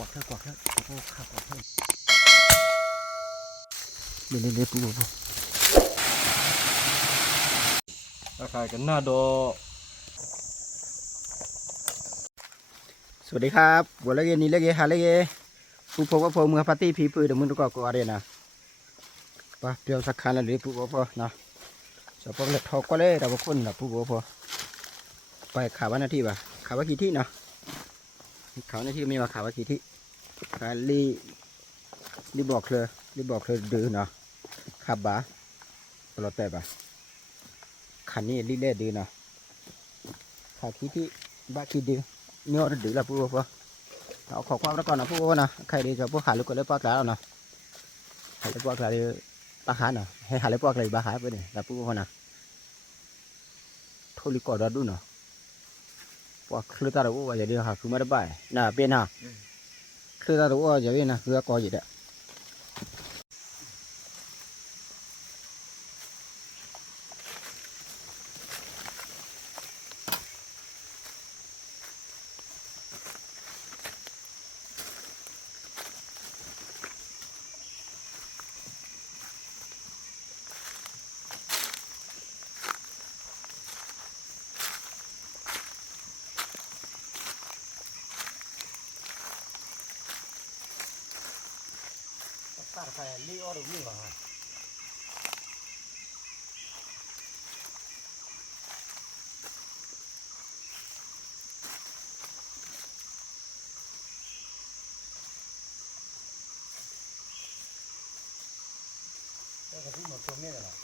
กดเถอะกดเถอะโอ้ข้ากดเถอะเล่นๆปุ๊บราคากันหน้าดอสวัสดีครับวันละเย็นนี้เล็กเยหาเล็กเยผู้พบว่าพอเมื่อปาร์ตี้ผีปืนเดี๋ยวมึงต้องก็อะไรนะปะเดี๋ยวสักคันละเลยผู้พอนะจะพอเล็กทอกก็เลยแต่ว่าคนนะผู้พอไปข่าววันนาทีป่ะข่าวว่ากี่ที่นะข่าวนาทีมีมาข่าวว่ากี่ที่รีบอกเลยดื้อเนาะขับบ้าปลอดแต่ป่ะคันนี้รีเล่ดื้อเนาะข่าวที่บ้ากี่ดื้อเนื้อดื้อละผู้พอเอาขอความแล้วก่อนนะผู้ว่านะใครดีจะพวกหาลูกก็เลยปากแล้วนะหาลูกปากอะไรปากหานะให้หาลูกปากอะไรบ้าหาไปเนี่ยแล้วผู้ว่านะทุลิกอดดูนะปากคือตารู้ว่าจะดีหาคือไม่ได้บ่ายน่ะเป็นฮะคือตารู้ว่าจะเป็นนะคือก็อยู่เด้อตาใครลีออดูนี่หรอแต่ก็ที่หมดตัวนี้แหละ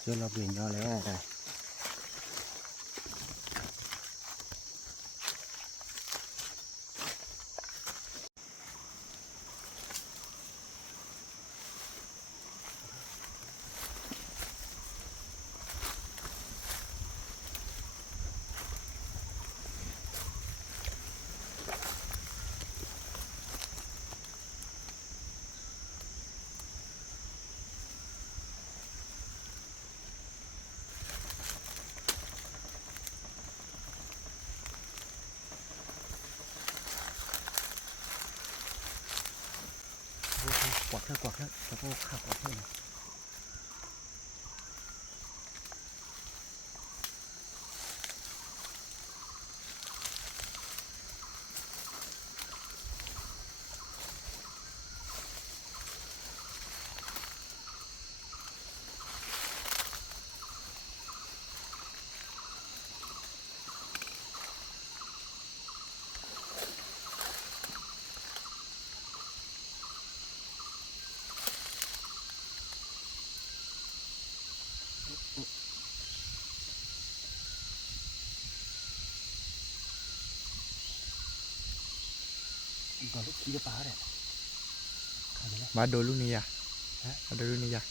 เชื่อเราเปลี่ยนยอดแล้วไงกดเถอะแล้วก็ข้ากดเถอะก่อนลูกขี้จะปลาเลยมาดูลูกนี้อ่ะมาดูลูกนี้อ่ะ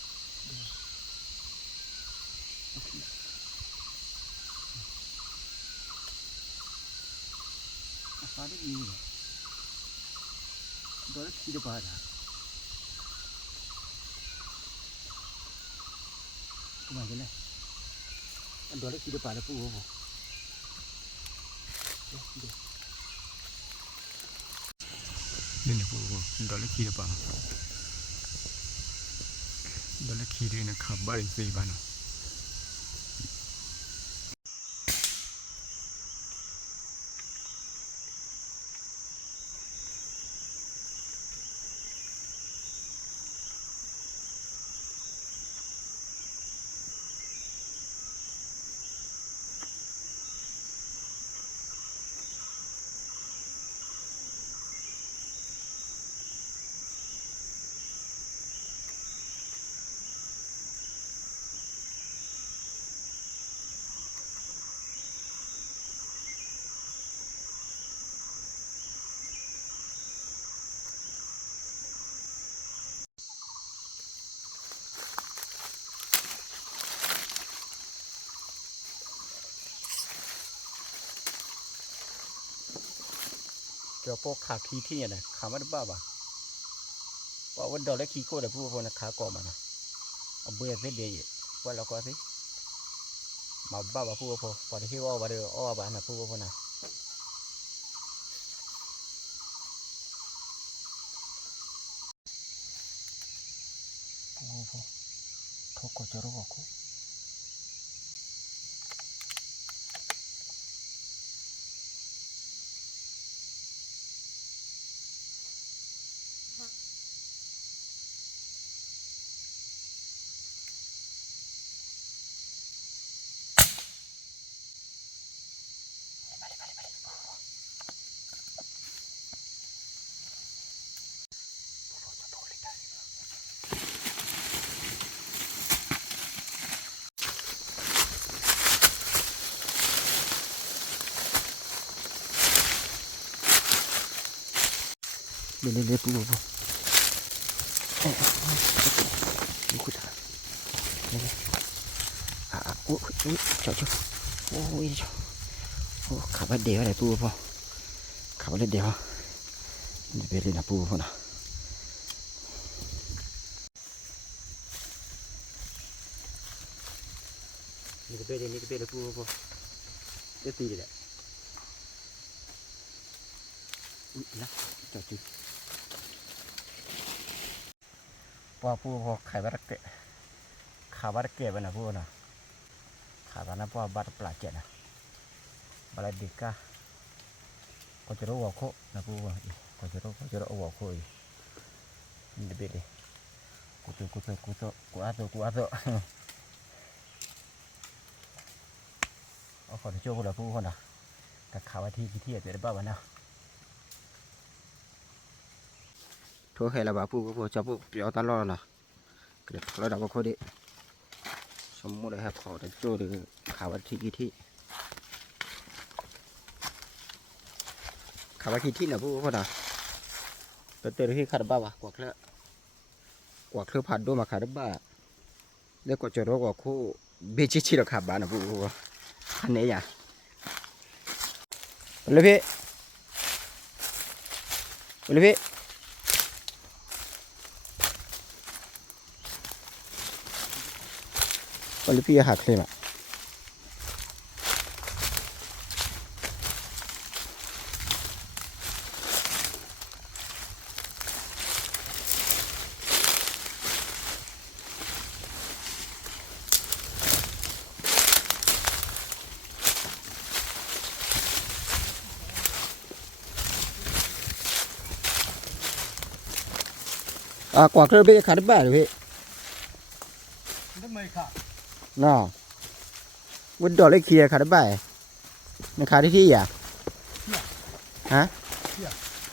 ปลาได้ดีเลยโดนลูกขี้จะปลาเลยทำไมกันเนี่ยโดนลูกขี้จะปลาแล้วปุ๊บนี่เนี่ยปูดอลลาร์คีเดปะดอลลาร์คีเดนะครับบ้านอีกสี่บ้านเนาะ ดี๋ยวพวกขาขี้ที่เนี่ยนะขามันบ้าป่ะว่าวันดอลแล้วขี้โคตรผู้คนนะขาก่อมันนะเอาเบื่อเสียเดียวว่าเราก็สิมาบ้าผู้พอที่ว่าว่าเดืออ้อบ้านนะผู้คนนะผู้ทุกคนจะรู้ว่าเขาเดี๋ยวผู้ดูคุดนี่โอ้ยเจ้าโอ้ยเจ้าโอ้ขับไปเดียวอะไรผู้ขับไปเดียวนี่เป็นเลยนะผู้นะนี่ก็เป็นเลยผู้จะตีเลยนะเจ้าจีว่าผู้ขายบัตรเกะขาบัตรเกะไปนะผู้นะขาตอนนั้นพวกบัตรปลาเจ็ดนะบัตรดิก้าก็จะรู้ว่าโคนะผู้ว่าก็จะรู้ว่าโคอีนี่เด็ดเลยกูอาโตเอาขอที่โจ้คนละผู้คนนะแต่ขาว่าที่จะได้บ้าวันนะทั่วใครละบ้าผู้จะผู้เปียวตลอดนะเกิดเราดับเขาดิสมมตินะครับขอจะโจ้หรือขาว่าที่ขาว่าที่นะผู้คนนะเตอที่ขาดบ้าวะกว่าเครือผัดด้วยมาขาดบ้าเรียกว่าจะรู้ว่าคู่เบจิเราขับบ้านนะผู้อันนี้อย่างเลยพี่หักเลยมั้ยกว่าเครื่องเบขาดบ้าเลยพี่น่ะวันดอลเลยเคลียร์ขาดบ้าในขาที่อ่ะฮะ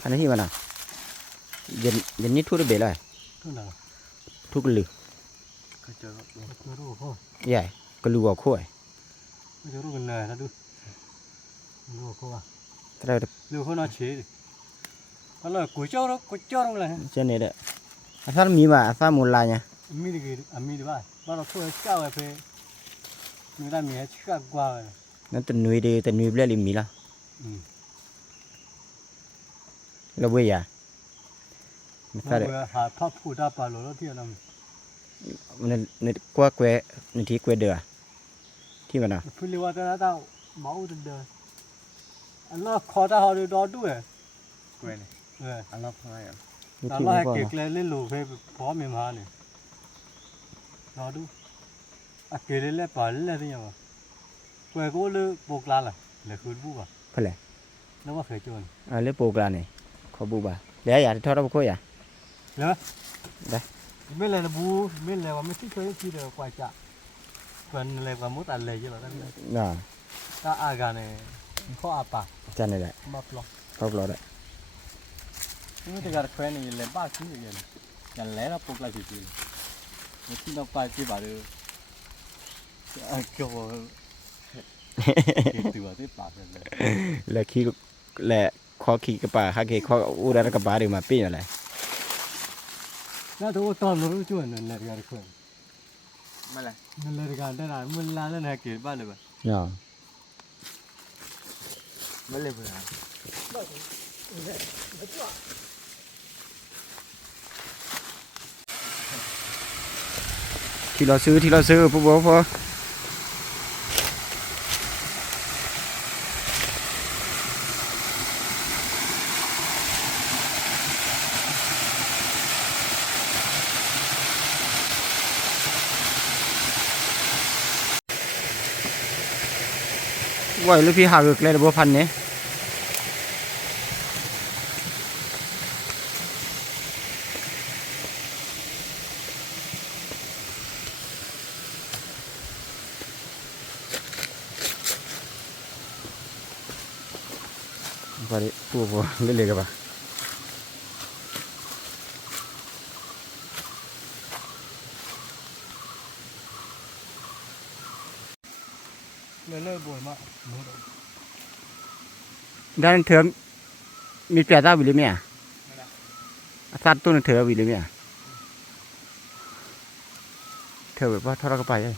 ขาที่มันอ่ะยันนี้ทุกเบลเลยทุกลือใหญ่ก็ลือว่าค่อยจะรู้กันเลยนะดูรู้ว่าค่อยแต่รู้เขาหน้าเฉยก็เลยกุยเจ้าเลยเจ้าเนี่ยเด้ออาซามีมาอาซามูลายเนี่ยมีดีกี่มีดีบ้างบ้านเราค่อยเจ้าไปมีได้มีให้เชื่อกว่านั่นแต่หนุ่ยดีแต่หนุ่ยเปล่าลิมีละแล้วเว้ยอ่ะเราหาพับผูดาปลาโลแล้วที่นั่นในกว่าเกวในที่เกวเดือที่มันอ่ะพูดเลยว่าแต่ละดาวเมาเดืออันนั้นขอตาเขาดูดอด้วยเกวนี่อันนั้นอะไรอ่ะตอนแรกเก็บเลยเล่นลูกให้พร้อมมีมาเนี่ยรอดูเก็บเลยปลาเล่นที่ยังวะเกวก็เลยปลูกลาเลยเลยคืนบุบอ่ะเพื่ออะไรแล้วว่าเคยจนเลยปลูกลาเนี่ยขอบุบอ่ะเดี๋ยวอย่าทอดเราคุยอ่ะเนาะได้ไม่เลยนะบูไม่เลยว่าไม่ที่เคยคิดเลยกว่าจะเป็นอะไรกว่ามุดอะไรใช่ไหมน่ะก็อาการเนี่ยข้ออาปากจันนี่แหละมาปลอกได้นี่แต่การแขวนนี่เลยบ้าขึ้นอย่างเงี้ยอย่างแหล่เราปลูกอะไรจริงๆที่เราไปที่บ้านเลยเกี่ยวกับตัวที่ปากเลยแล้วขี้แหละข้อขี้กับปากข้าขี้ข้ออู้ได้กับปากเดี๋ยวมาปีอะไรน่าจะว่าตอนเรารู้จุดนั่นแหละการแขวนไม่เลยนั่นแหละการได้ร้านมันร้านนั่นแหละเกิดบ้านเลยป่ะไม่เลยเพื่อน ที่เราซื้อปุ๊บพอไหวหรือพี่หาเกิดเลยบัวพันธุ์เนี่ยพอดีบัวเล่นๆกันปะเลิกบ่อยมาก ด้านเถื่อมีเปียตาวิลิเมียสัตว์ตัวนึงเถื่อวิลิเมียเถื่อแบบว่าทอดกระไปเลย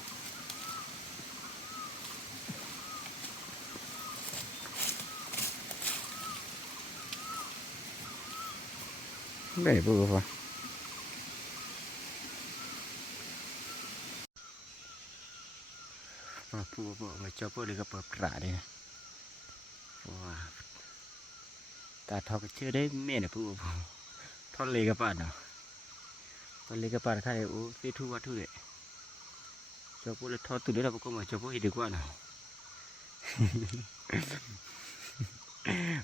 ไม่พูดพอพูดมาเจ้าพูดเลยก็เปิดปราดเลยนะว้าตาทอก็เชื่อได้เมียเนี่ยพูดทอดเลยกับป่านเนาะทอดเลยกับป่านใครโอ้เสียทุกวัตถุเลยเจ้าพูดเลยทอดตัวเดียวเราก็มาเจ้าพูดอีกดีกว่าเนาะ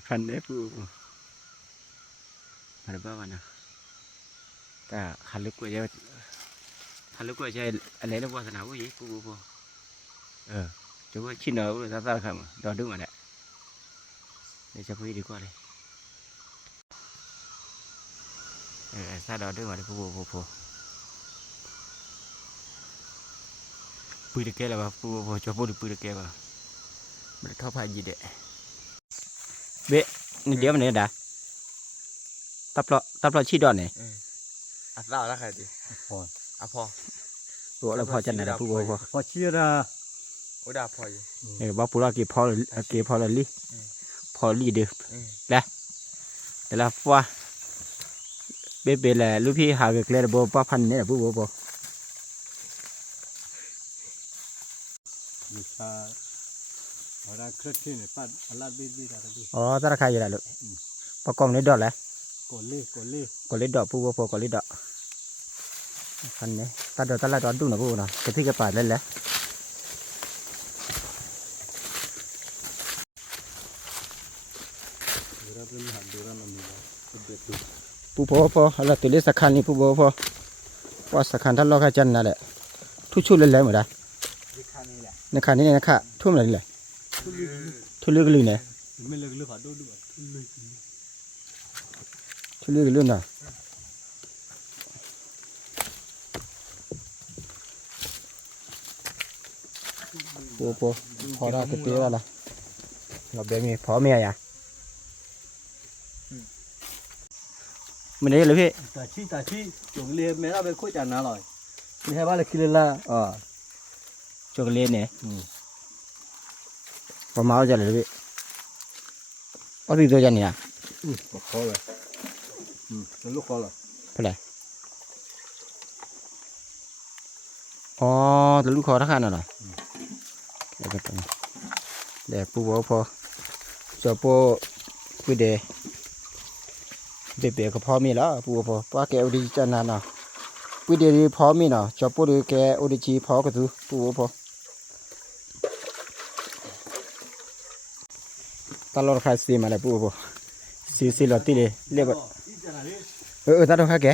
พันได้พูดมาได้บ้างนะแต่ขันลึกกว่าจะอะไรแล้ววาสนาผู้หญิงพูดจะว่าชิ้นเดียวเลยตาครับดอดึงมาเนี่ยเดี๋ยวจะพูดดีกว่าเลยซาดอดึงมาเลยพูดตะเกียบแล้วป่ะพูดจะพูดตะเกียบป่ะมันท้อพายยีเดะเบะนี่เดี๋ยวมันเนี่ยด่าตับเราชี้ดอนเนี่ย อัดเล่าแล้วใครดิพออ่ะพอ ตัวเราพอจันไหนเราพูดพอเชื่อนะ โอ้ดาพออยู่ บ้าปูเราเก็บพอเลยลิพอลีเดือแล้วแต่ละว่าเบ๊ะแหละลูกพี่หาเกลือบัวป้าพันเนี่ยพูดบัวลูกชาเราเคลื่อนที่เนี่ยปั้นอัลลาบีบีอะไรดีอ๋อตาราคาอยู่แล้วลูกปากกองนี้ดอกแล้วกดเล่ดอกพูดบัวกดเล่ดอกพันเนี่ยตาละดอนดูหน่อยพูดหน่อยกระที่กระป๋าเล่นแล้วผู้พออะไรตัวเล็กสักคันนี่ผู้พอว่าสักคันท่านรอข้าจันนั่นแหละทุชุดเล่นๆหมดเลยในคันนี้นะค่ะทุ่มอะไรเลยทุ่เลือกลื่นเนี่ยไม่เลือกขอดูทุ่เลือกลื่นน่ะพอได้ก็เตี้ยแล้วเราเบี้ยมีพอเมียอ่ะมันได้เลยพี่ตาชีจงเลียไม่ได้ไปคุยกันนะหน่อยไม่ใช่ว่าเลยคิดเลยละจกเล่นเนี่ยพอเมาจะเลยพี่เอาตีตัวจันเนี่ยขอเลยลูกขอเลยเท่าไหร่อ๋อแต่ลูกคอทักขันน่ะเดี๋ยวกันเดี๋ยวปูพอจะปูคุยเดย์เบบก็พอมีแล้วปูพอป้าแกอุดิจันนั่นน่ะคุยเดย์พอมีเนาะจะปูดูแกอุดิจีพอก็ดูปูพอตลอดใครซีมาเลยปูปูซีหลอดตีเลยเรียกว่าตลอดใครแก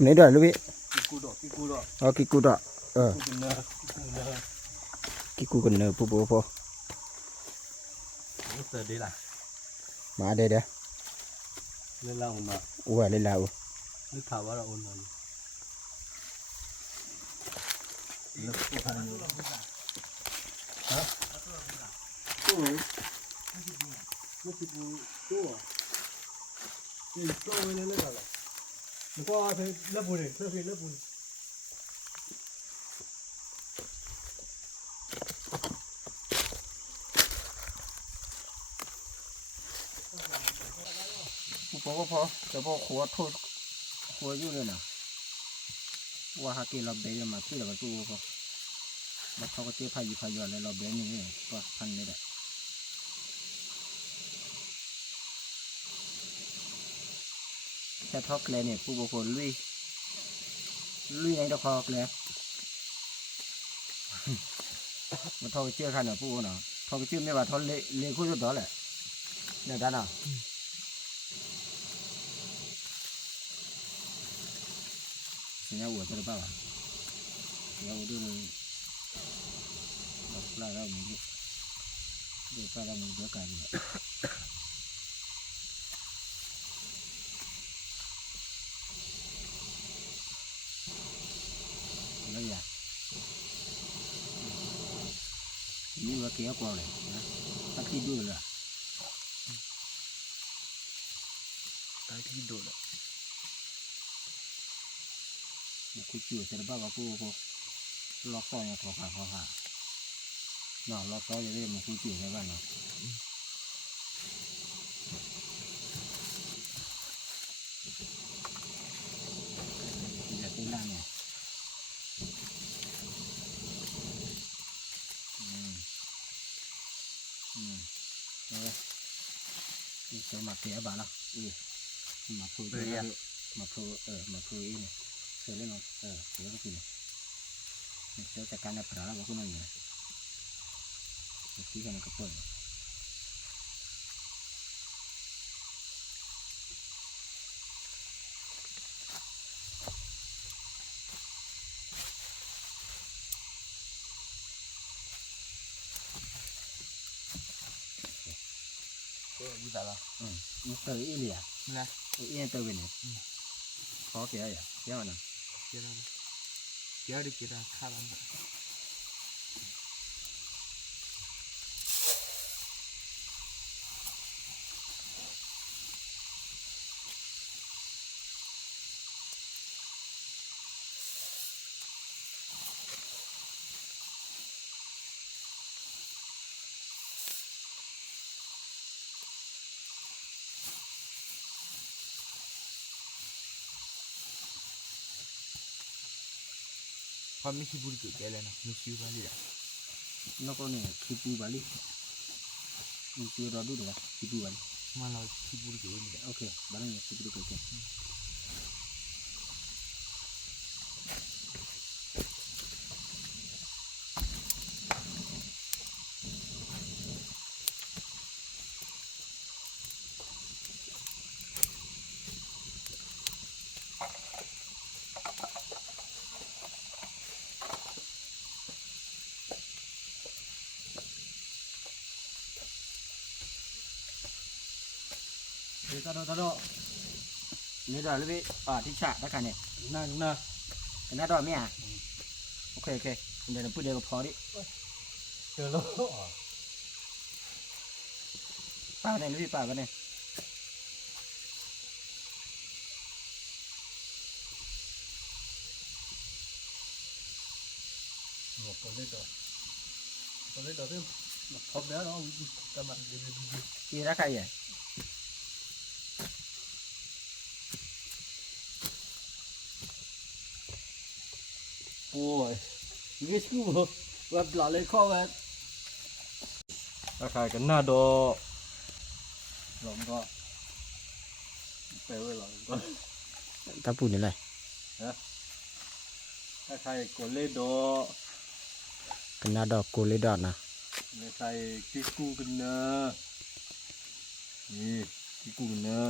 ไหนด้วยลูกพี่กิกูดอกกิกูกันเนอปูปูเสร็จดีละมาเด้อเล่นเล่ามาเล่นแล้วนึกข่าวว่าเราโอนมาแล้วก็พันอยู่ฮะตู้ไม่ติดตู้นี่ตู้ไม่เล่นเลยอะไรแล้วก็เธอเลิกบุญเลยเธอเลิกบุญ พอแต่พอขัวโทษขัวอยู่เลยนะว่าหากินเราเบยมาที่เราตู้พอมาเขาก็เจ๊พายุอะไรเราเบยนี่ก็พันนี่แหละแค่ทอกเลยเนี่ยผู้บริโภคลุยในตะคอกเลยมันทอกเชื่อขันเหรอผู้เนาะทอกเชื่อไม่ว่าทอกเลี้ยงคู่สุดต่อแหละเนี่ยด้านน่ะสัญญาหัวจะได้ป่าวเราดูเลยเราปลาเราหมูเดี๋ยวปลาเราหมูเยอะกันเนี่ยแล้วอย่านี่ว่าเกี่ยวกับอะไรนะตักที่ดูเลย ตายที่โดด คุยจู่เสร็จบ้างว่ากูล็อกต่ออย่างถอดขาเนาะล็อกต่อจะได้มาคุยจู่ใช่ป่ะเนาะจะตีล่างไงนี่ใช้มาเสียบ้าแล้วมาคุยด้วยมาคุยมาคุยเนี่ยเสร็จแล้วเนาะเดี๋ยวก็กินเดี๋ยวจัดการในผาแล้วก็นั่นไงที่กันก็เปิดก็รู้จักละมันเตยอีเหลี่ย นะ อีเนี่ยเตยเนี่ยขอเกี่ยอ่ะเกี่ยมันนะ เกี่ยวอะไรเกี่ยวดิเกี่ยวข้าวมันพอไม่คิดบุญเกิดอะไรนะไม่ชิวบ้าเลยอ่ะ แล้วก็เนี่ยคิปูบาลีมีคิวรอดูเดี๋ยวคิปูบาลี มาเราคิดบุญเกิดนี่แหละ โอเคบาลีเนี่ยคิปูเกิดเดี๋ยวตลอดนี่ดอกเลยที่ฉะแล้วกันเนี่ย นั่น กันน่าดอกไหมอ่ะโอเคเดี๋ยวพูดเดี๋ยวก็พอดิ เจอแล้ว ป้าเนี่ยพี่ป้ากันเนี่ย หมดคนเล่นต่อเพิ่มพบแล้วเนาะกันมาดี กี่รักใครอ่ะ โอ้ยยิ่งสู้แบบหล่อเลยข้อแบบราคากันหน้าดอหลงก็ไปไว้หลงก็ ตาปูนี่เลย ถ้าใครกดเล่ดอ กันน่าดอกกูเลยดอกนะ ในใครกิกูกันเนอนี่กิกูกันเนอ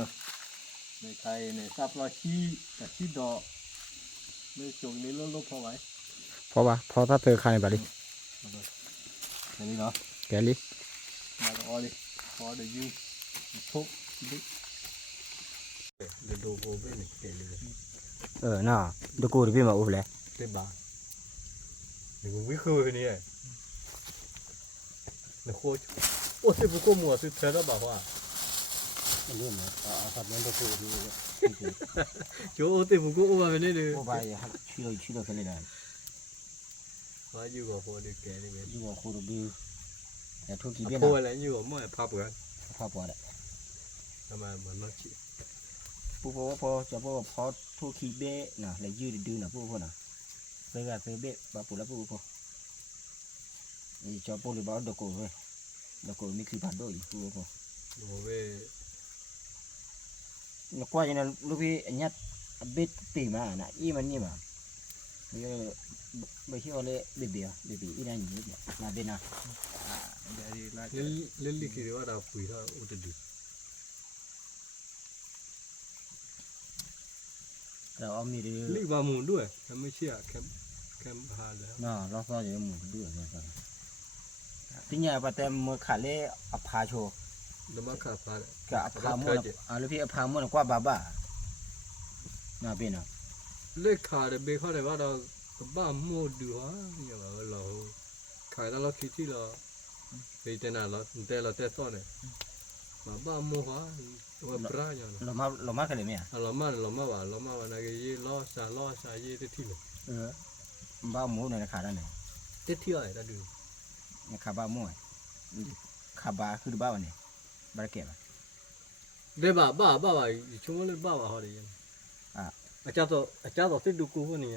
ในใครในซับลาชีกับชีดอในจงนี้ลดพอไหว เพราะว่าพอถ้าเธอใครบาลี แค่นี้เนาะ แกลิ มาต่อดิพอเดี๋ยวยิงทุบดิเดี๋ยวดูโบเบ้เนี่ยเก่งเลย น่ะดูกูดิพี่มาอุ้มเลย เต็มบ้าเดี๋ยวมึงไม่คือคนนี้ไงเดี๋ยวโคตรโอ้ยบุกมัวสุดเท่าบ้าว่า มันเรื่องไหนสัตว์มันดูกูดิ โจ้โอ้ยบุกมัวเป็นนี่เลย โอ้ไปชื่อเราแค่นี้นะ ว่าอยู่กับโคตรแกนี่เว้ย อยู่กับกูดูแต่ทุกทีเบี้ย โค นะ ตรอะไรอยู่กับมั่วพับกัน ภาพปอด ทำไมมันนักชิ ปูพอจะพอทุกขี้เบ้น่ะเลยยืดดื้อน่ะปูพอน่ะเสือเสือเบ้บาปูละปูพอจะปูเลยบ้าดอกเว้ยดอกมีคือผัดด้วยปูพอ โอ้เว้ nó qua cho nên lúc khi nhát biết tỉ mà nãy y mà như mà bây giờ bây giờ lại bị ít anh như vậy là bên nào เดี๋ยวดีลา เล่นลิขิตว่าเราคุยถ้าอุตดิ rồi ông đi đi ลิบามูด้วยถ้าไม่เชื่อแคมพาแล้ว nó lo so cho mù đưa rồi tí nhà bà tem mới khả lẽ ập hà chô แล้วมาขาพา cả ập hà mua lúc khi ập hà mua là qua bà nào bên nào เลขขาเดเบเขาได้ว่าเราบ้าโมดูฮะอย่างเราขายแล้วเราคิดที่เราไปเจน่าเราแต่เราแต่ซ้อนเนี่ยมาบ้าโมฮะว่าปลาอย่างนั้น lo má cái này mẹ เรามาว่านาเกยล้อชาเย่ที่เลย ba mua này là khả ra này ที่อะไรเราดู khả ba mua khả ba cứ ba này ba kẹp เดี๋ยวบ้าช่วงนั้นบ้าเขาเลยอาจารย์ที่ดูกูคนนี้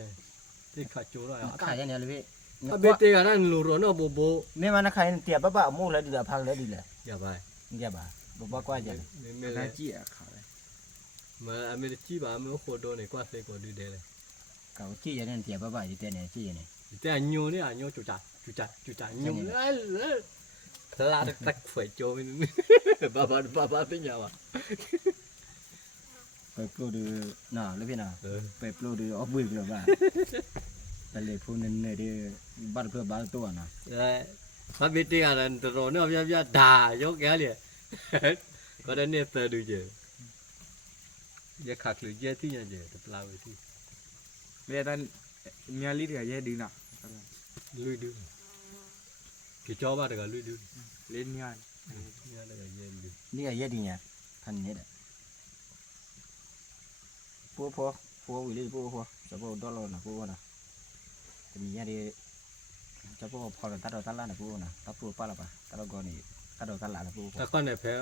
ที่ขาดโจรอ่ะ khả ra này là vì ถ้าเบเตกันนั่นลูรอนอ่ะโบ mấy mà nó khả tiệp ba mua lại được phăng lại đi là อย่าไป nghe bà ba qua giờ ไม่ ลา เลย จีอ่ะเขาเลย มาอเมริกาบ้าไม่โคโดนี่กว่าเซกว่าดูเดเลย cậu chỉ cho nên tiệp ba thì tên này chỉ này แต่อันยูเนี่ยอันยูจุจัดยูคลาดตักฝอยโจมันบ้าที่ยาวอ่ะ ไปปลูกดูน่ะแล้วพี่น่ะไปปลูกดูออกบุยเลยว่าแต่เลยพูดนั่นเนี่ยดิบ้านเพื่อบ้านตัวน่ะ มาเบเตกันนั่นตัวเนี่ยพี่ด่ายกแกเลยก็ได้เนี่ยเตอดูเจอย่าขาดหรือแย่ที่ยังเจแต่ปลาไปที่ เรียกท่านเมียลิดกับแย่ดีเนาะ ลุยดูกี่จอบ้าแต่ก็ลุยดู เล่นงาน เนี่ยแต่ก็แย่ดู นี่ก็เยอะดีเนี่ยท่านเนี่ยแหละพววิลลี่พวจะพวดอลลาร์นะพวน่ะจะมีอย่างดีจะพวพอตัดเราตัดล้านนะพวน่ะตัดพวป้าละปะตัดเราก่อนนี่ตัดเราตัดล้านนะพว แต่ก่อนเนี่ยแพ้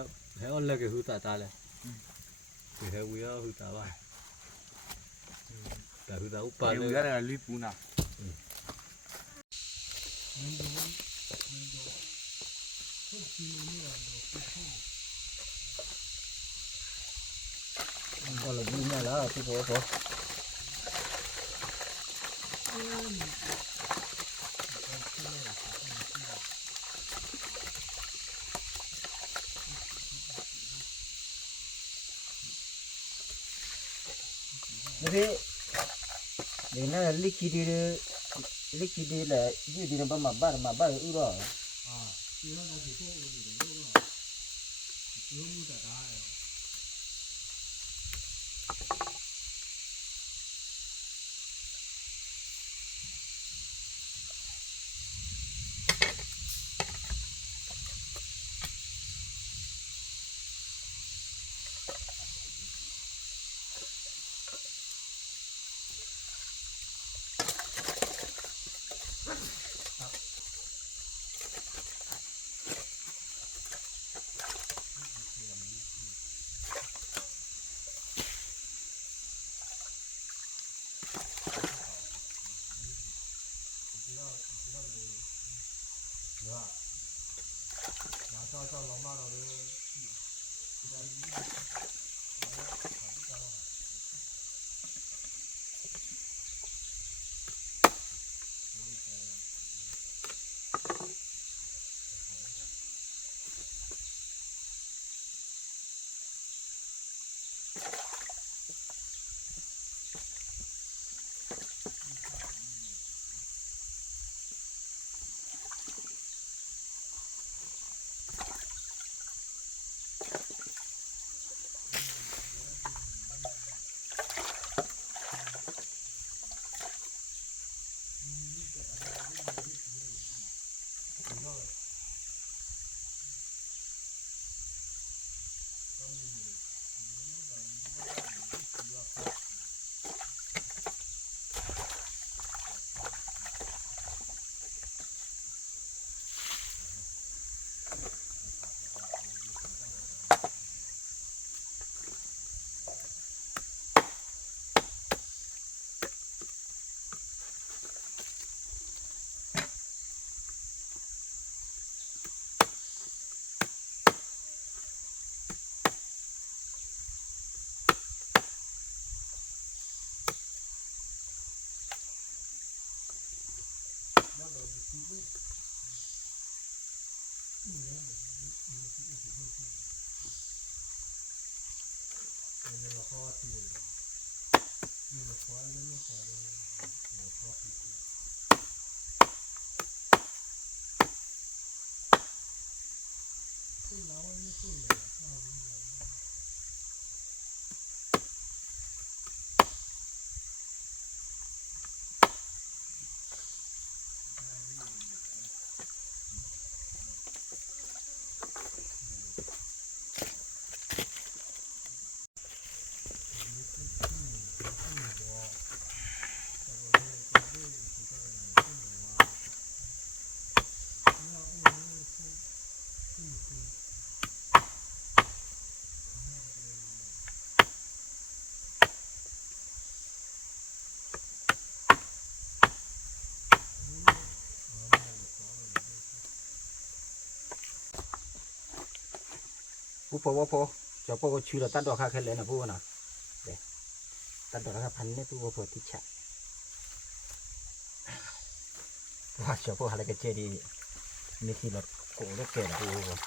อ้อนเลยก็หูตาเลยแพ้วิ่งหูตาบ้าแต่หูตาอุปา เดี๋ยว เลย เดี๋ยวลุยปูน่ะ ก็เลยวิ่งเนี่ยแล้วที่พวนี่พี่เดี๋ยวนั่นลิขิตดีแหละยืดดีนะบ้านมาบ้านอู้หรอ ผู้พอว่าพอจะพอก็ชื่อเราตัดดอกค่าแค่เลยนะผู้นะเด็ตัดดอกค่าพันเนี่ยผู้ว่าพอที่ฉะว่าจะพออะไรก็เจดีมีที่รถโกงรถเกิดผู้ว่า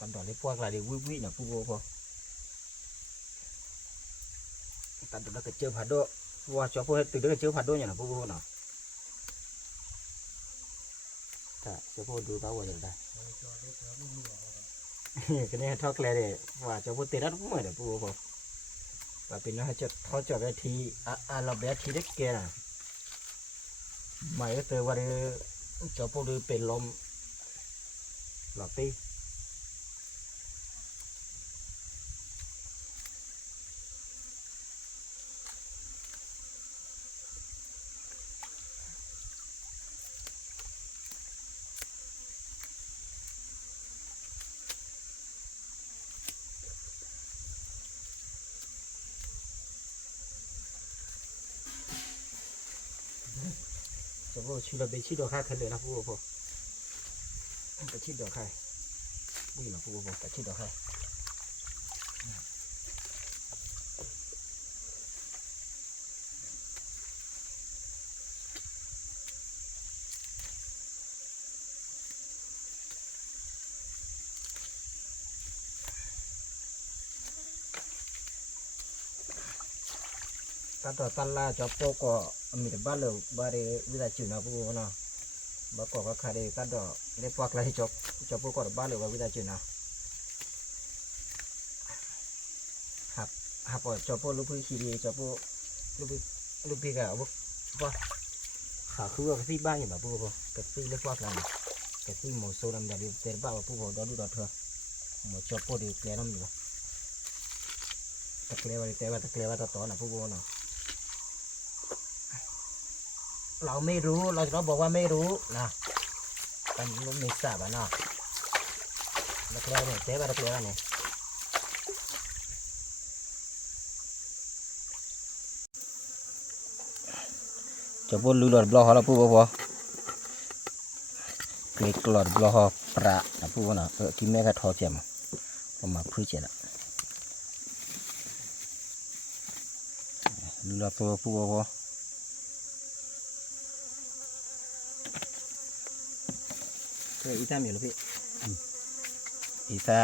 ตัดดอกเล็กพวกอะไรวิวินะผู้ว่าพอตัดดอกแล้วก็เจอผัดโดว่าจะพอให้ตื่นแล้วก็เจอผัดโดอย่างนะผู้ว่าเนาะถ้าจะพอดูเขาว่าอย่างไรก็เนี่ยทอกเลยเลยว่าจะพอตื่นแล้วก็ไม่ได้ผู้ว่าพอว่าเป็นนะจะเขาจะไปทีเราแบบทีเล็กแกนะไม่ก็เจอว่าจะพอดูเป็นลมหลอดตี จะว่าชื่อเราไปชื่อดอกค่าขึ้นเลยนะผู้ว่าไปชื่อดอกค่าบุ้ยนะผู้ว่าไปชื่อดอกค่าตัดต่อตัดล่าจะโปก็มีแต่บ้านเราบ้านเรือวิลาจิวนะผู้ว่าเนาะบ้านก็ขาดตัดต่อเล็บปักเลยจะโปก็บ้านเราวิลาจิวนะครับจะโปลูกพี่ขี่ดีจะโปลูกพี่ก็ว่าขาคือว่าที่บ้านอย่างแบบผู้ว่าก็ที่เล็บปักอะไรก็ที่หมอโซนำแบบเตะบ้าผู้ว่าดอดูดอเถอะหมอจะโปดีเกลียน้ำอยู่ตะเกียบตะเกียบต่อนะผู้ว่าเนาะเราไม่รู้เราบอกว่าไม่รู้นะเป็นลูกมิสาบะเนาะตะเกียบเนี่ยเตะตะเกียบเนี่ยจะพูดลุยหลอดบล็อกเขาแล้วพูดบ่เกลียหลอดบล็อกปลานะพูดนะกินแม่ก็ทอเจียมผมมาพูดเจียละลุยหลอดตัวพูดบ่อีตามีหรือพี่อีตา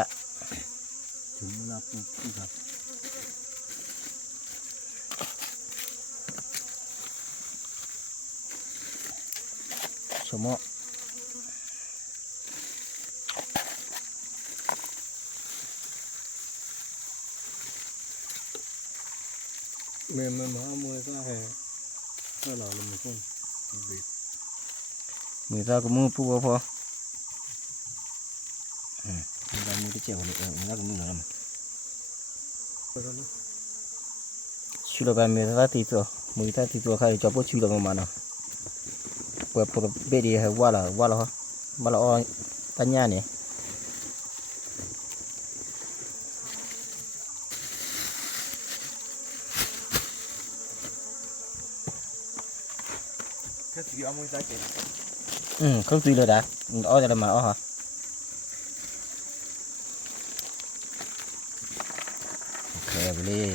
ถึงเวลาปุ๊บครับ ชมอ मैं महा मुझे का है क्या ला लो मुझे बेट มือตาก็มือปูพอมือตามือที่เจ็บเลยมือตาก็มือแล้วมั้ง पता नहीं ชุดละแบบมือตาตีตัวมือตาตีตัวใครจะพูดชุดละประมาณน่ะเปิดเบ็ดดีให้ว่าละฮะมาละอ้อตั้งย่าเนี่ย แค่สีเอามือใส่เจ็บ เขาตีเลยได้อ้อจะละมาอ้อฮะโอเคไปเลย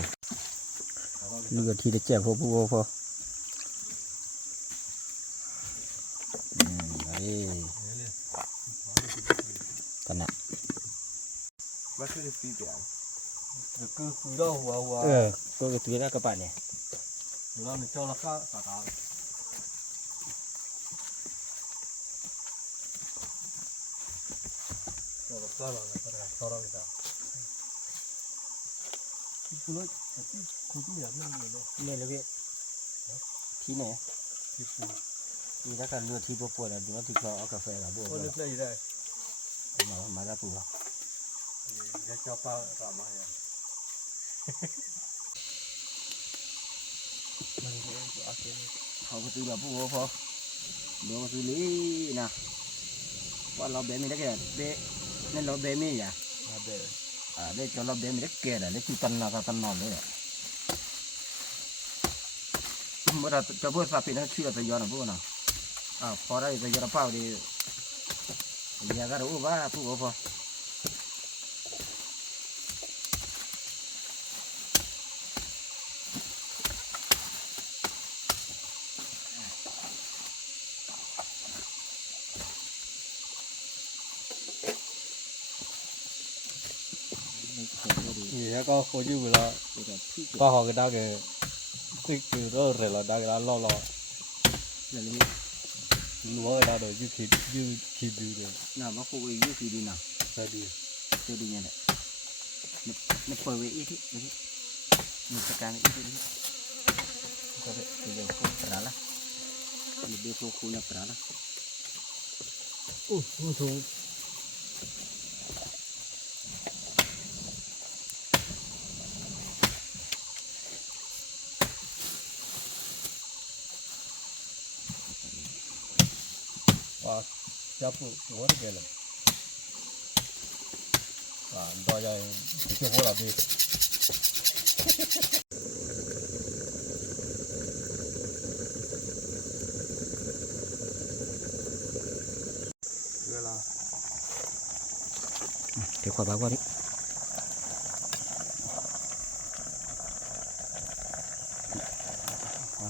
ลูกทีจะเจ็บพอปูพอไปกันนะ ว่าคือจะสีเปลี่ยน cứ cứ đâu hùa hùa ก็กระตุ้นแล้วก็ปั่นเนี่ย nó mình cho nó khác cả cả cho nó khác là cái này cho nó người ta cái bữa cái khu tu nhà nó nhiều đâu เนี่ยเลยพี่ที่ไหน cái khu มีถ้าการเลือดที่ปวดๆดูว่าที่เขาเอากาแฟหรือบัว nó lên đây đây มาแล้วปู cái cho pa làm ai à เขาก็ซื้อแบบปูพอเดี๋ยวก็ซื้อลีนะว่าเราเบมีได้แก่เบนั่นเราเบมีอ่ะ à để เบจอเราเบมีได้แก่เลยที่ตันนาตันนอนเลยเมื่อเราจะพูดสาปินะชื่อจะย้อนพูดนะพอได้จะย้อนเป้าดีอยากรู้ว่าปูพอ thì có khối như vậy là có họ cái đa cái từ đó rồi là đa cái đa lo lúa cái đa rồi như khi đi rồi น่าว่าคุยยุ่งดีนะ sai đi เจอดีเนี่ยแหละไม่เปิดเวอีที่นี่มีสการอีที่นี่ก็เป็นเดี๋ยวคูปลาละเดี๋ยวคูเนี่ยปลาละ không thùng và chấp lúa cái này đòi ra chưa có làm đi เวลา เดี๋ยวขอบอกว่าดิ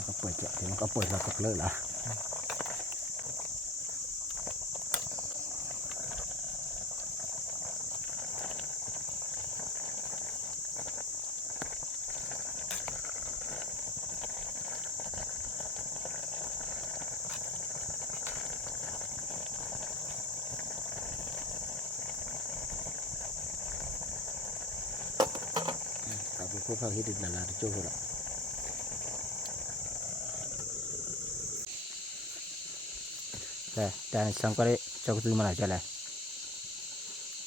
ก็เปิดเจาะถึงก็เปิดเราก็เลิกละกับพวกเขาที่ดินนาลาโจ้ละแต่สังกัดเจ้าตัวมันอะไรเลย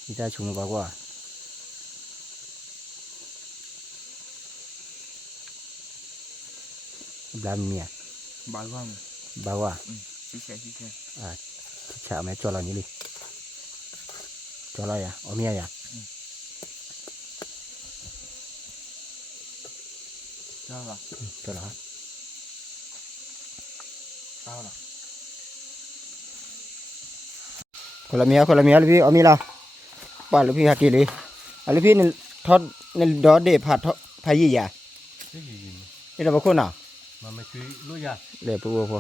ที่ได้ชุมบอกว่าบลามีอ่ะ บางว่าง บอกว่า ชี้แฉชี้แฉ ฉะไม่จอเรานี่ดิจอเราอย่าเอาเมียอย่า เจ้าละ จอเรา เจ้าละ คนละเมียลูกพี่เอามีละป้าลูกพี่ฮักกี่เลยลูกพี่นี่ทอดในดอเดผัดทอดพายี่อย่า cái gì นี่เราบอกคนอ่ะ mà mày cứ lúa ra เลยปุ๊บพอ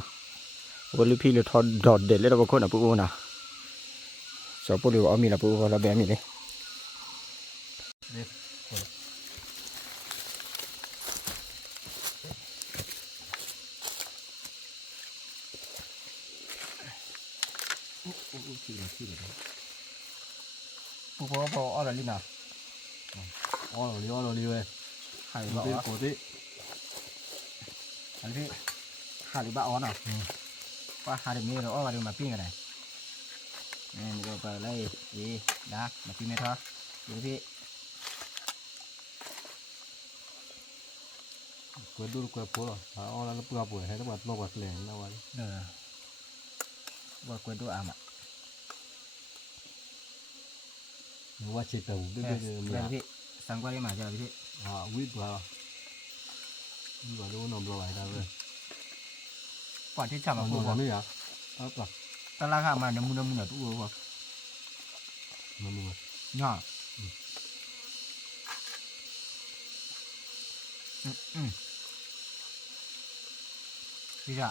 วันลูกพี่เลยทอดดอดเด็ดเลยเราบอกคนอ่ะปุ๊บนะสอบปุ๊บเลยเอามีละปุ๊บเราแบมีเลย เ ที่เลยปุ๊บพออะไรลิน่ะ อ๋อเราเลี้ยวเลย หายบ้า ปกติ อันพี่หายบ้าอ๋อน่ะว่าหายมีเราเอาอะไรมาปิ้งกันไหนนี่ก็ไปเลยดีนะมาปิ้งไหมท้อดูพี่ กวยดูกวยปูหรออ๋อแล้วปูกวยให้ต้องแบบลงแบบแหลงนะวัน ว่ากวนตัวอ่ะ หรือว่าเช็ดตัวด้วย เลยพี่สั่งกว่าได้มาจ้ะพี่ วิบว่าวิบว่าดูนมลอยได้เลย ก่อนที่จะมาพูด ไม่เหรอเอาปะ ตลาดข้ามาน้ำมันหน่อยตู้วัว มันมึง เนาะพี่จ้ะ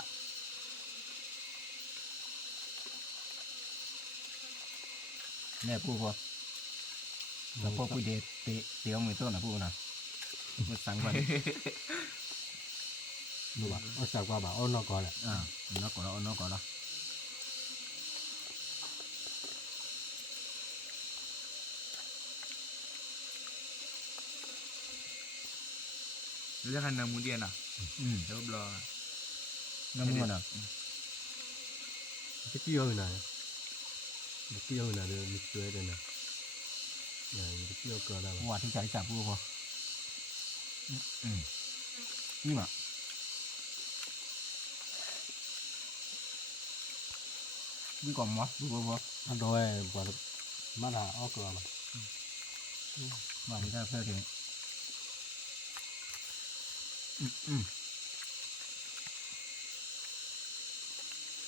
เนี่ยพูดพอแล้วพอพูดเดี๋ยวมือต้นนะพูดนะพูดสั่งก่อน ดูว่าเอาสักว่าบ่เอานอกก่อนแหละ นอกก่อนแล้วนอกก่อนแล้ว เรื่องอันนามูเดียนอ่ะเรียบร้อย น้ำมันอ่ะ cái tiêu này cái tiêu này được mix với đây này cái tiêu cờ nào ว่าที่จะจับพูดพอนี่มาดีกว่ามั้ยดูพอ ăn rồi và mắt là ốc cờ mà มาที่จะเพื่อถึง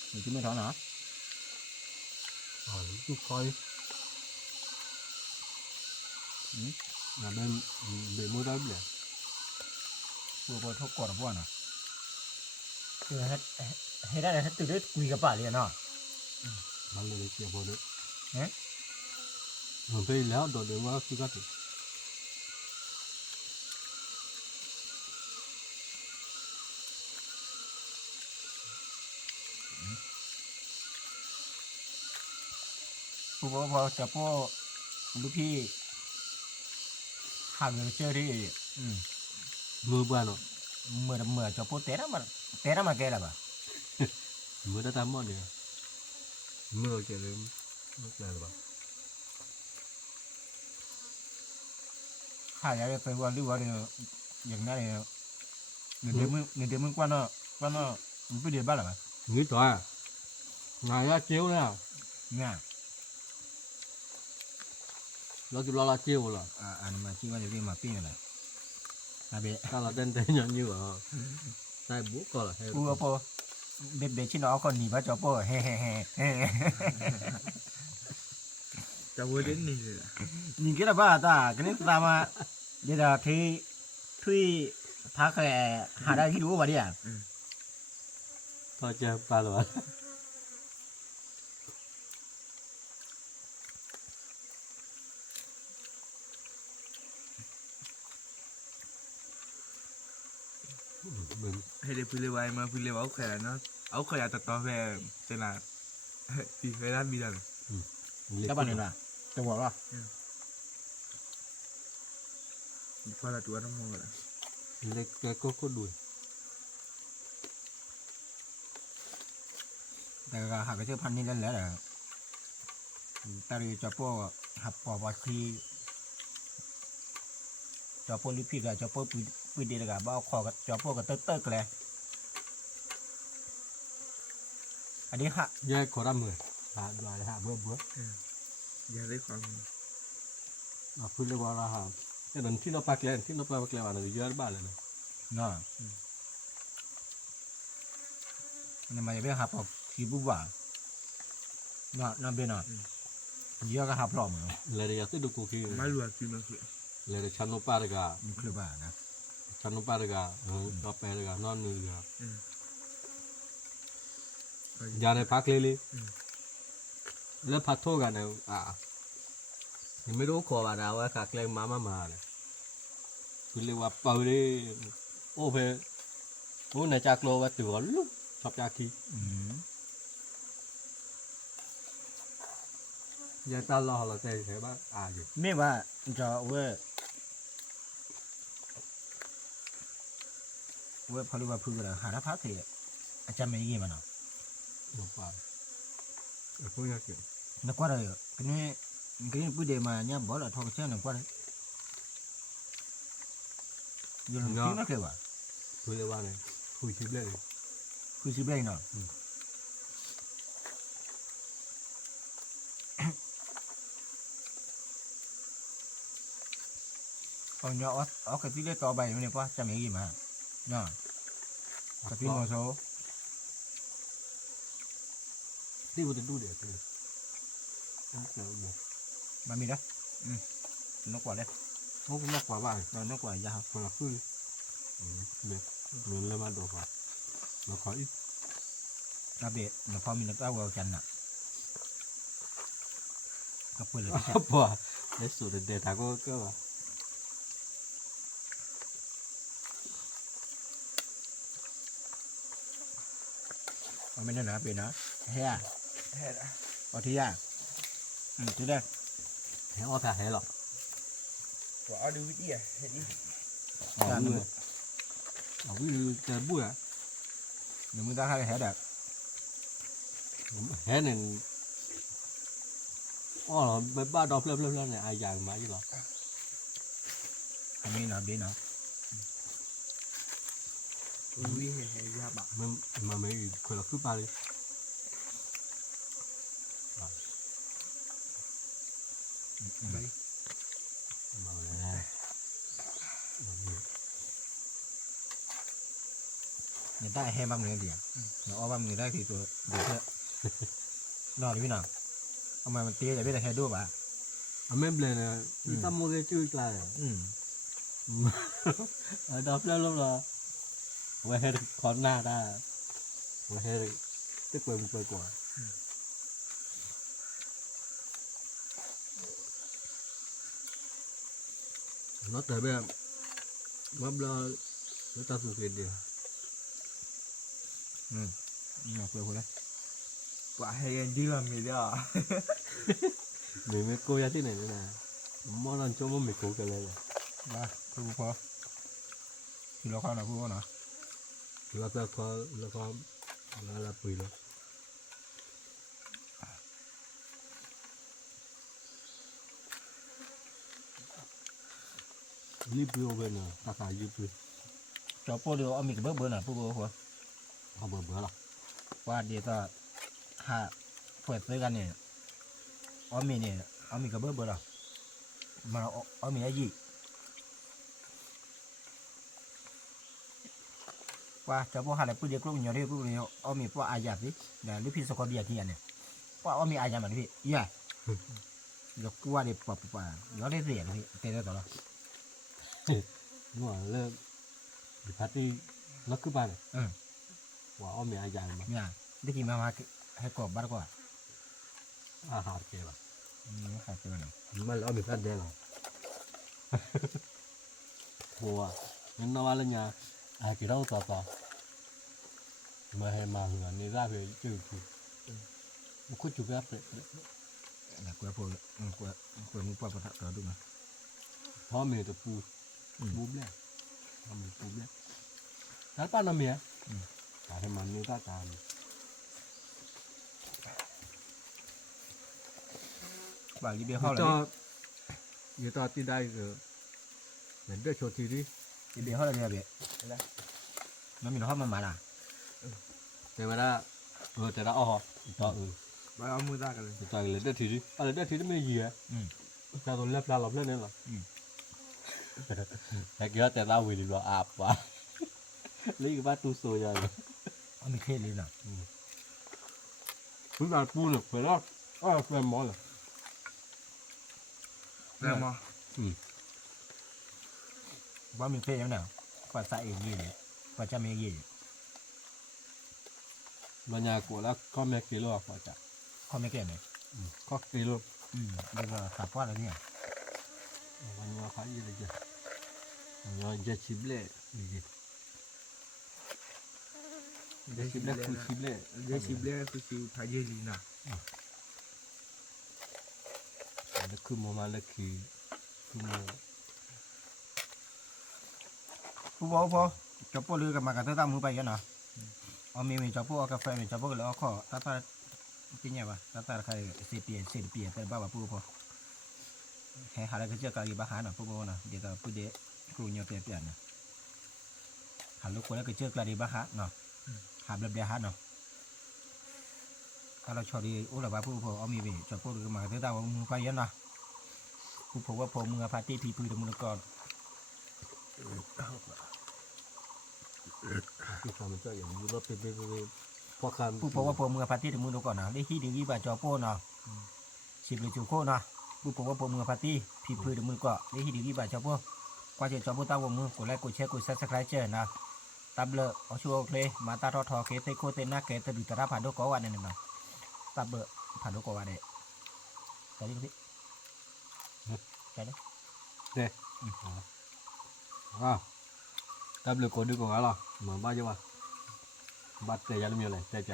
หรือที่ไม่ท้อนะ chút khói là bên bị mua đá vậy พูดพอทุกกอดพวกน่ะคือให้ได้ถ้าตื่นได้คุยกับป่าเลยเนาะ bánเลยchia vô đấy mình phải léo đồ để mà cứ cắt พูดพอจะพ่อลูกพี่หาเงินเจอที่ mưa bữa nó เมื่อจะพูดเตะมาแกละบ่ mưa đã tắm món này mưa kìa lên mưa kìa rồi หาอยากจะไปวันหรือว่าเดี๋ยวอย่างนั้นเนี่ยเดี๋ยวมึงกว่าเนาะมึงไปเดี๋ยวบ้านหรอ nghĩ tòa ngày ra chiếu nè เนี่ย lo chịu lo chiếu rồi อันมาคิดว่าจะเรียกมาปิ้งอะไรอาเบะ ta là tên tên nhận như ở tay bố coi là hay กูก็พอเบ็ดชิ้นเอาคนหนีพระจอปเฮ้จะพูดเด่นนี่เลย nhìn cái là ba ta cái này ta mà bây giờ thì thuy thác cái hà đại hữu vào đi à thôi chơi ba rồi mình ให้ได้พูดเลยไว้มาพูดเลยว่าเอาแขนเนาะเอาแขนตัดต่อแพร่เสนาตีไฟด้านบีดัน các bạn này là trong bỏ ra พอละตัวน้ำมันละ lấy cái có đuổiแต่ก็หากเชื่อพันนี่เล่นแล้วแหละตาดีจอปหับปอบทีจอปลิปิกอะจอปปีดีเลยกับบ้าคอกับจอปกับเติ๊กเลยอันนี้ฮะ dây có đam người đuổi hạ bữa อย่าได้ความ phun lên qua là hạ cái lần khi nó bạc lên vào là dây ba lên này เนาะนี่มันจะเป็นหับปอบทีบุบว่าเนาะนั่นเป็นเนาะเยอะก็หับหล่อมเนาะ là để tôi được cuộc khi มาลวกคือมันคือ là để chăn nó ba được cả มันคือบ้านะ chăn nó ba được cả nó bé được cả non nữa cả giờ này phát lên đi lớp phát thô cả này thì mấy đứa khó bà nào khạc lên má này cứ lên qua bầu đi ô về bố này chạc lô và tử lúc chọc chạc khi giờ ta lo là thế thế bác à gì ไม่ว่าจะเว้ยพอรู้ว่าพูดแล้วหาทัพพักเลยอาจารย์ไม่ยินมันเนาะ một vài ở khu nhà kiểu นักว่าอะไรcái nàyพูดเดี๋ยวมาเนี่ยบอกแล้วทอเช่นนักว่าเลยอยู่ในที่นั่นเกี่ยวกับ khu nhà ba này khu chip lên คือสิบเลยเนาะเอาเนาะเอากระติเล็กต่อไปมันเนี่ยป่ะจะไม่ยินมาเนาะกระติโมโซ đi vào đến đu để từ kiểu một มันมีนะนกกว่าเลย không nó quá bài นกกว่ายาว còn là khư mệt mình lên ban đầu vào nó khó ít นาเบะเดี๋ยวพอมีนักเต้าเอาจันน่ะก็เปิดเลยพี่แจ๊ bỏ để sửa để thả cô cơ mà เอาไม่ได้นะเป็นนะเฮีย แฮ่ละ เอาที่ยากที่ได้ thế o thả thế lọ ว่าเอาดูวิธีอ่ะเห็นดิ ở người ở cái trời bụi à เดี๋ยวมึงตั้งให้แฮดแบบ thế này mấy ba đọc lên này ai dài mà chứ lọ อันนี้นะเบะนะ วิเห็นยาบะ mà mấy người là cứ ba đi mà này เนี่ยได้แฮบ้างเนื้อเดียวเดี๋ยวเอาบ้างเนื้อได้ทีตัวเดี๋ยวเพื่อนอนพี่น้องเอามามันเตี้ยแต่ไม่ได้แฮด้วยป่ะ à mấy bên này đi thăm mua cái chui là ở đọc lên lúc là quay hết con na ra quay hết tức quay một quay quả nó tới bây giờ là nó ta thực hiện được นี่เปลือกหัวเลย ว่าให้ยืมมีเด้อ mình mới cô ra thế này nữa nè món ăn cho mình cố cái này มาพูดพอที่เราเข้าหน่อยพูดว่าหน่อย là có là quỳ luôn đi bữa bên nào ta phải đi bữa จอปูเดียวเอามีกระเบื้องเบอร์หน่อยพูดหัว เอาเบื่อหรอ ว่าเดี๋ยวก็ถ้าเปิดซื้อกันเนี่ยเอามีเนี่ยเอามีกระเบื้องเบอร์หรอมาเอามีอะไรยี่ว่าจะพวกหาอะไรพูดเดียวกลุ่มเดียวเดียวกลุ่มเดียวเอามีพวกอาญาสิเดี๋ยวหรือพี่สกอตเบียร์ที่อันเนี่ยว่าเอามีอาญาเหมือนพี่เย่เดี๋ยวกูว่าเดี๋ยวปะปะเดี๋ยวได้เสียพี่เตะได้ต่อแล้ว đúng rồi lên đi phát đi nó cứ ba này quả ôm mẹ dài mà เนี่ยได้กินมาให้กรอบบ้านกว่า hạt kìa mà ขาดเกินหน่อย mà ôm mẹ phát đen rồi thua nhưng nó lên nhà cái đâu to mà hay mà người này ra về chịu nó có chụp ép đấy นะกูพูดกูมึงปล่อยประทับตัวดูนะ thôi mẹ tập pu búp lên thôi mẹ búp lên đá ta nó mẹ cả thêm mà như ta làm บ่าวยี่เบียร์เข้าเลย cho người ta tin đây rồi mình đưa cho thì đi ยี่เบียร์เข้าเลยเบียร์มันมีน้องมาด่า thế mà đã thế đã cho ว่าเอามือตากันเลย cho lấy đưa thì đi lấy đưa thì nó mới gì á cha tôi lép la lọc lên nữa là thế kia thế tao vì lo ạp quá lấy cái bát tu sôi rồi เอามีเคล็ดเลยนะ chúng ta pu được phải đó phải món rồi แรงมั้ง ว่ามีเคล็ดยังไงกว่าใส่เองยี่เลยกว่าจะมียี่ mà nhà của nó có mấy kilo phải chả เขาไม่เก่งเลย có kilo เดี๋ยวขับว่าอะไรเนี่ย mà nhà phải gì đấy chứ nhà giờ chìm lệ gì giờ chìm lệ khu chìm lệ เดี๋ยวชิมเลี้ยคือชิมพายเยลีน่ะ แล้วคือมมาแล้วคือม ผู้บอกพอจะพูดลือกันมากันตั้งมือไปกันเนาะเอามีจะพูดเอากาแฟมีจะพูดแล้วเอาข้อตาเป็นไงวะตาใครเสียเปลี่ยนแต่บ้าพูดพอให้หาอะไรก็เจอการีบ้าหาหน่อยพูดบอกนะเดี๋ยวก็พูดเด็กครูเนี่ยเปลี่ยนนะหาลูกคนแล้วก็เจอการีบ้าหาเนาะหาแบบเดียวหาเนาะถ้าเราชอบดีโอ้หรือว่าผู้พอเอามีจะพูดลือมากันตั้งมือไปกันเนาะผู้พอว่าพอมือพาร์ตี้พีพื้นมือก่อน คือความเจ้าอย่างนี้ว่าเป็นพอคำ ผู้พบว่าพอมือพาร์ตี้ถึงมือดูก่อนนะได้ที่ดีวิบาจอโป้เนาะสิบหรือจูโคเนาะผู้พบว่าพอมือพาร์ตี้ผิดพื้นถึงมือก็ได้ที่ดีวิบาจอโป้กว่าจะจอโป้ตั้งวงมือกดไลค์กดแชร์กดซับสไครต์เจอนะตับเลอเอาชัวร์เลยมาตาทอเกตโคเตน่าเกตดูตราผ่านดูก่อนนี่นะตับเบอผ่านดูก่อนเด็กใช่ดิพี่ใช่ดิ เนี่ยดับเลยกดดูก่อนละเหมือนบ้าจ้ะวะบัดแต่ยังไม่มีอะไรแต่ใจ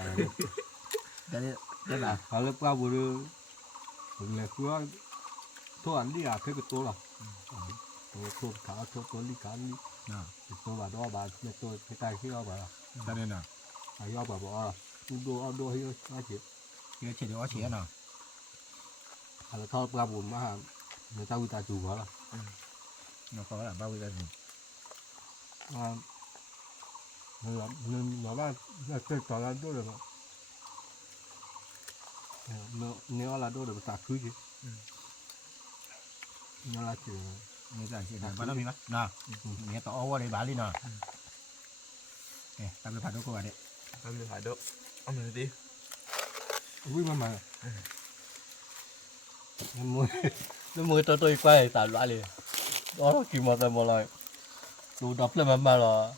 ใช่ดิได้ไหม เขาเลิกว่าบุรุษเลยคือว่าตัวอันนี้อะคือตัวละตัวขาตัวลิขาลิ เนาะ ตัวบาดว่าบาดเนี่ยตัวที่ใต้ที่เราบาด ใช่ดิเนาะ อายุแบบว่าดูเอาดูให้อาชีพ เดี๋ยวเฉลี่ยว่าเฉียเนาะ อะไรทอดปลาบุ๋มมาเนื้อตาวิตาจูหัวละ เนาะเขาละบ้าวิจารณ์ เนื้อว่าเกิดตอนนั้นด้วยเลยมั้งเนื้อละด้วยเลยภาษาคือจีเนื้อละจี นี่ใช่ใช่บ้านเรามีไหมเนาะเนี่ยต่อว่าเลยบ้านลีเนาะเนี่ยตับเลยผ่านดูก่อนเด็ก เอามือถ่ายด้วยเอามือดิ อุ้ยมันมาnó mới tôi quay tàn lại liền đó là kỳ một là một lời đủ đập lên mà là